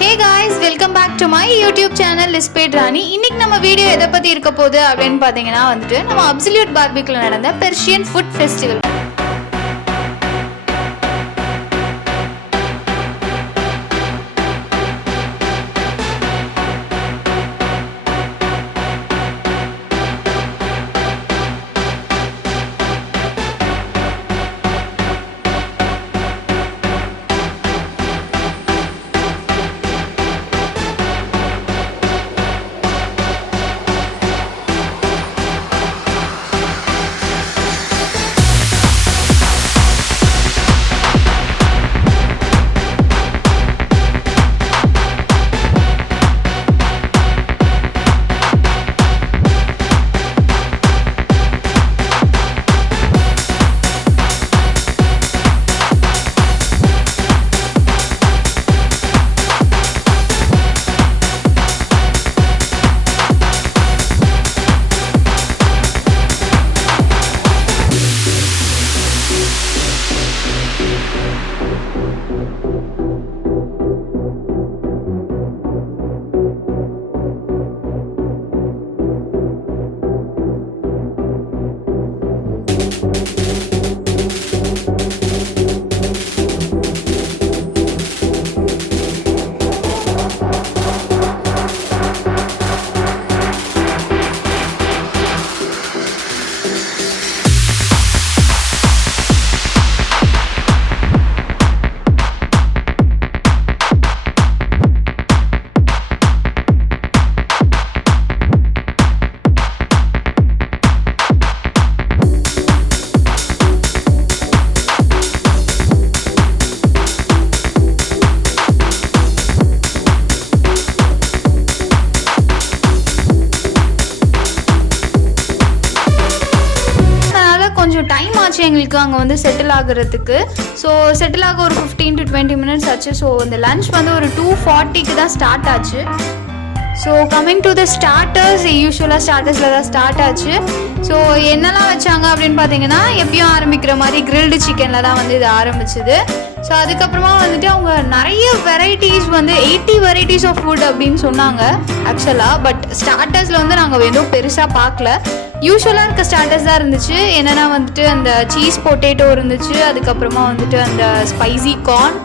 Hey guys, welcome back to my YouTube channel IspadeRani. இன்னைக்கு நம்ம video எதை பத்தி இருக்க போகுது அப்படின்னு பாத்தீங்கன்னா வந்துட்டு நம்ம அப்சல்யூட் பார்பிக்யூல நடந்த பெர்ஷியன் ஃபுட் ஃபெஸ்டிவல். கொஞ்சம் டைம் ஆச்சு எங்களுக்கு அங்கே வந்து செட்டில் ஆகுறதுக்கு. ஸோ செட்டில் ஆக ஒரு 15 to 20 minutes ஆச்சு. ஸோ இந்த லன்ச் வந்து ஒரு 2:40க்கு தான் ஸ்டார்ட் ஆச்சு. So coming to the starters, யூஸ்வலாக ஸ்டார்டர்ஸில் தான் ஸ்டார்ட் ஆச்சு. ஸோ என்னெல்லாம் வச்சாங்க அப்படின்னு பார்த்தீங்கன்னா எப்பயும் ஆரம்பிக்கிற மாதிரி கிரில்டு சிக்கனில் தான் வந்து இது ஆரம்பிச்சுது. ஸோ அதுக்கப்புறமா வந்துட்டு அவங்க நிறைய வெரைட்டிஸ் வந்து 80 வெரைட்டிஸ் ஆஃப் ஃபுட் அப்படின்னு சொன்னாங்க ஆக்சுவலாக. பட் ஸ்டார்டர்ஸில் வந்து நாங்கள் எதுவும் பெருசாக பார்க்கல. யூஸ்வலாக இருக்க ஸ்டார்டர்ஸ் தான் இருந்துச்சு. என்னென்னா வந்துட்டு அந்த சீஸ் பொட்டேட்டோ இருந்துச்சு, அதுக்கப்புறமா வந்துட்டு அந்த ஸ்பைசி கார்ன்,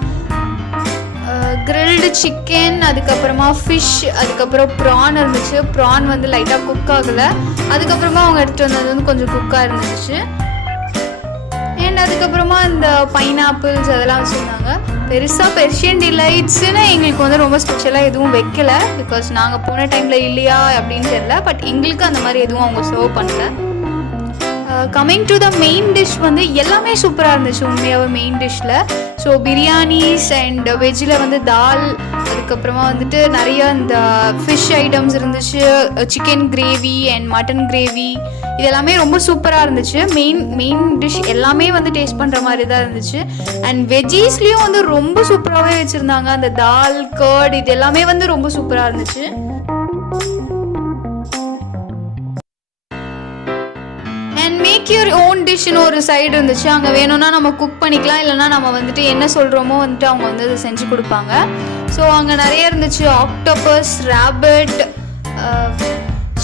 கிரில்டு சிக்கன், அதுக்கப்புறமா ஃபிஷ், அதுக்கப்புறம் ப்ரான் இருந்துச்சு. ப்ரான் வந்து லைட்டாக குக் ஆகலை. அதுக்கப்புறமா அவங்க எடுத்துகிட்டு வந்தது வந்து கொஞ்சம் குக்காக இருந்துச்சு. அண்ட் அதுக்கப்புறமா இந்த பைனாப்பிள்ஸ் அதெல்லாம் வச்சுருந்தாங்க. பெருசாக பெர்ஷியன் டிலைட்ஸ்ன்னு எங்களுக்கு வந்து ரொம்ப ஸ்பெஷலாக எதுவும் வைக்கல. பிகாஸ் நாங்கள் போன டைமில் இல்லையா அப்படின்னு தெரியல. பட் எங்களுக்கு அந்த மாதிரி எதுவும் அவங்க சர்வ் பண்ணல. Coming to the main dish வந்து எல்லாமே சூப்பராக இருந்துச்சு உண்மையாகவே மெயின் டிஷ்ஷில். ஸோ பிரியாணிஸ் அண்ட் வெஜ்ஜில் வந்து தால், அதுக்கப்புறமா வந்துட்டு நிறைய இந்த ஃபிஷ் ஐட்டம்ஸ் இருந்துச்சு, chicken gravy and mutton gravy, இது எல்லாமே ரொம்ப சூப்பராக இருந்துச்சு. மெயின் டிஷ் எல்லாமே வந்து டேஸ்ட் பண்ணுற மாதிரி தான் இருந்துச்சு. அண்ட் வெஜ்ஜீஸ்லேயும் வந்து ரொம்ப சூப்பராகவே வச்சுருந்தாங்க. அந்த தால், கர்ட், இது எல்லாமே வந்து ரொம்ப சூப்பராக இருந்துச்சு. அண்ட் மேக் யுவர் ஓன் டிஷ்னு ஒரு சைடு இருந்துச்சு. அங்கே வேணும்னா நம்ம குக் பண்ணிக்கலாம், இல்லைனா நம்ம வந்துட்டு என்ன சொல்கிறோமோ வந்துட்டு அவங்க வந்து அதை செஞ்சு கொடுப்பாங்க. ஸோ அங்கே நிறைய இருந்துச்சு. ஆக்டோபஸ், ராபிட்,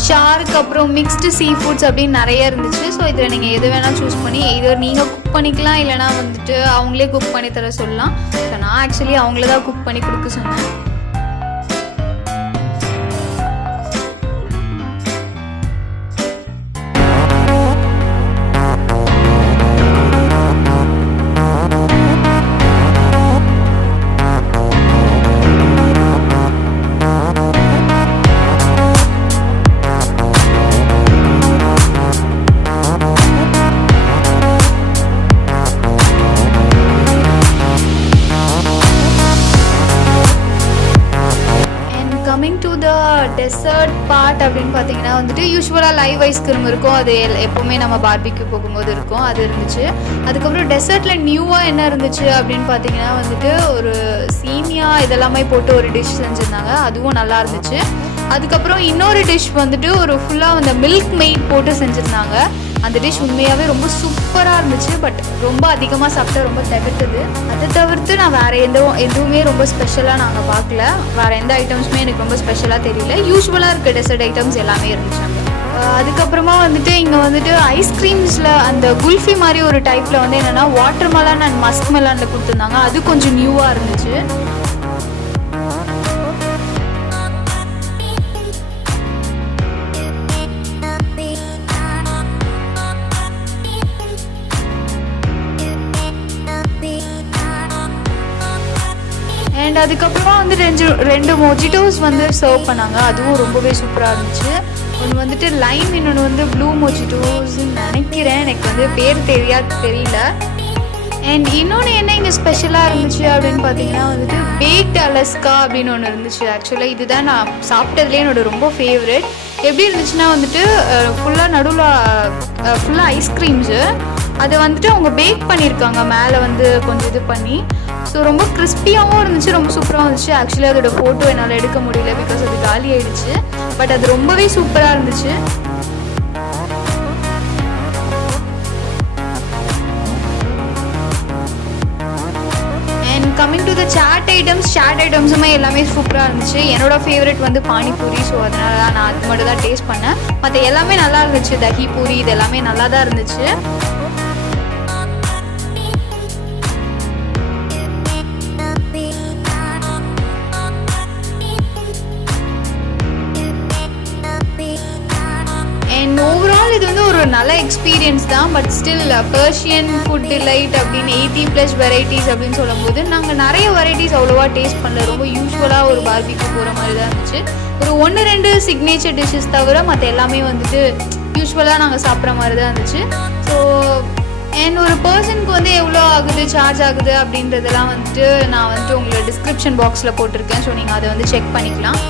ஷார்க், அப்புறம் மிக்ஸ்டு சீ ஃபுட்ஸ் அப்படின்னு நிறைய இருந்துச்சு. ஸோ இதில் நீங்கள் எது வேணால் சூஸ் பண்ணி இதை நீங்கள் குக் பண்ணிக்கலாம், இல்லைனா வந்துட்டு அவங்களே குக் பண்ணி தர சொல்லலாம். ஸோ நான் ஆக்சுவலி அவங்கள தான் குக் பண்ணி கொடுக்க சொன்னேன். டெசர்ட் பார்ட் அப்படின்னு பார்த்தீங்கன்னா வந்துட்டு யூஸ்வலாக லைவ் ஐஸ்கிரீம் இருக்கும், அது எப்போவுமே நம்ம பார்பிக்யூ போகும்போது இருக்கும், அது இருந்துச்சு. அதுக்கப்புறம் டெசர்ட்டில் நியூவாக என்ன இருந்துச்சு அப்படின்னு பார்த்தீங்கன்னா வந்துட்டு ஒரு சீனியா இதெல்லாமே போட்டு ஒரு டிஷ் செஞ்சுருந்தாங்க, அதுவும் நல்லா இருந்துச்சு. அதுக்கப்புறம் இன்னொரு டிஷ் வந்துட்டு ஒரு ஃபுல்லாக அந்த மில்க் மெய்ட் போட்டு செஞ்சுருந்தாங்க. அந்த டிஷ் உண்மையாகவே ரொம்ப சூப்பராக இருந்துச்சு. பட் ரொம்ப அதிகமாக சாப்பிட்டா ரொம்ப திகட்டுது. அதை தவிர்த்து நான் வேறு எதுவுமே ரொம்ப ஸ்பெஷலாக நாங்கள் பார்க்கல. வேறு எந்த ஐட்டம்ஸுமே எனக்கு ரொம்ப ஸ்பெஷலாக தெரியல. யூஸ்வலாக இருக்க டெசர்ட் ஐட்டம்ஸ் எல்லாமே இருந்துச்சு. அதுக்கப்புறமா வந்துட்டு இங்கே வந்துட்டு ஐஸ்கிரீம்ஸில் அந்த குல்ஃபி மாதிரி ஒரு டைப்பில் வந்து என்னென்னா வாட்டர் மெலன் அண்ட் மஸ்க் மெலனில் கொடுத்துருந்தாங்க. அது கொஞ்சம் நியூவாக இருந்துச்சு. அண்ட் அதுக்கப்புறமா வந்து ரெண்டு மொஜிட்டோஸ் வந்து சர்வ் பண்ணாங்க. அதுவும் ரொம்பவே சூப்பராக இருந்துச்சு. ஒன்று வந்துட்டு லைம், இன்னொன்று வந்து ப்ளூ மொஜிட்டோஸ்ன்னு நினைக்கிறேன். எனக்கு வந்து பேர் தெரியல. அண்ட் இன்னொன்று என்ன இங்கே ஸ்பெஷலாக இருந்துச்சு அப்படின்னு பார்த்தீங்கன்னா வந்துட்டு பேக்ட் அலஸ்கா அப்படின்னு ஒன்று இருந்துச்சு. ஆக்சுவலாக இதுதான் நான் சாப்பிட்டதுலேயே என்னோட ரொம்ப ஃபேவரட். எப்படி இருந்துச்சுன்னா வந்துட்டு ஃபுல்லாக நடுவில் ஃபுல்லாக ஐஸ்கிரீம்ஸு, அதை வந்துட்டு அவங்க பேக் பண்ணியிருக்காங்க மேலே வந்து கொஞ்சம் இது பண்ணி. ஸோ ரொம்ப கிறிஸ்பியாகவும் இருந்துச்சு, ரொம்ப சூப்பராக இருந்துச்சு. ஆக்சுவலி அதோட ஃபோட்டோ என்னால் எடுக்க முடியல பிகாஸ் அது காலி ஆகிடுச்சு. பட் அது ரொம்பவே சூப்பராக இருந்துச்சு. And coming to the chaat ஐட்டம்ஸுமே எல்லாமே சூப்பராக இருந்துச்சு. என்னோட ஃபேவரட் வந்து பானிபூரி. ஸோ அதனால தான் நான் அது மட்டும் தான் டேஸ்ட் பண்ணேன். மற்ற எல்லாமே நல்லா இருந்துச்சு. தஹி பூரி இது எல்லாமே நல்லா தான் இருந்துச்சு. அண்ட் ஓவரால் இது வந்து ஒரு நல்ல எக்ஸ்பீரியன்ஸ் தான். But still Persian food delight அப்படின்னு 80+ வெரைட்டிஸ் அப்படின்னு சொல்லும்போது நாங்கள் நிறைய வெரைட்டிஸ் அவ்வளோவா டேஸ்ட் பண்ணல. ரொம்ப யூஸ்வலாக ஒரு பார்பிக்யூ போகிற மாதிரி தான் இருந்துச்சு. ஒரு 1-2 சிக்னேச்சர் டிஷ்ஷஸ் தவிர மற்ற எல்லாமே வந்துட்டு யூஸ்வலாக நாங்கள் சாப்பிட்ற மாதிரி தான் இருந்துச்சு. ஸோ அண்ட் ஒரு பர்சனுக்கு வந்து எவ்வளோ ஆகுது, சார்ஜ் ஆகுது அப்படின்றதெல்லாம் வந்துட்டு நான் வந்துட்டு உங்களை டிஸ்கிரிப்ஷன் பாக்ஸில் போட்டிருக்கேன். ஸோ நீங்கள் அதை வந்து செக் பண்ணிக்கலாம்.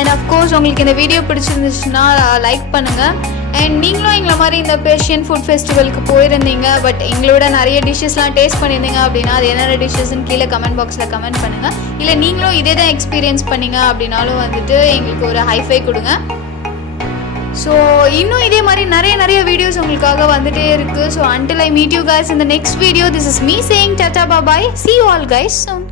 அண்ட் அஃப்கோர்ஸ் உங்களுக்கு இந்த வீடியோ பிடிச்சிருந்துச்சுன்னா லைக் பண்ணுங்கள். அண்ட் நீங்களும் எங்களை மாதிரி இந்த பெர்ஷியன் ஃபுட் ஃபெஸ்டிவலுக்கு போயிருந்தீங்க, பட் எங்களோட நிறைய டிஷ்ஷஸ்லாம் டேஸ்ட் பண்ணியிருந்தீங்க அப்படின்னா அது என்னென்ன டிஷ்ஷஸ்ன்னு கீழே கமெண்ட் பாக்ஸில் கமெண்ட் பண்ணுங்கள். இல்லை நீங்களும் இதே தான் எக்ஸ்பீரியன்ஸ் பண்ணீங்க அப்படின்னாலும் வந்துட்டு எங்களுக்கு ஒரு ஹைஃபை கொடுங்க. ஸோ இன்னும் இதே மாதிரி நிறைய வீடியோஸ் உங்களுக்காக வந்துட்டே இருக்குது. So until I meet you guys in the next video, this is me saying tata bye bye. See you all guys soon.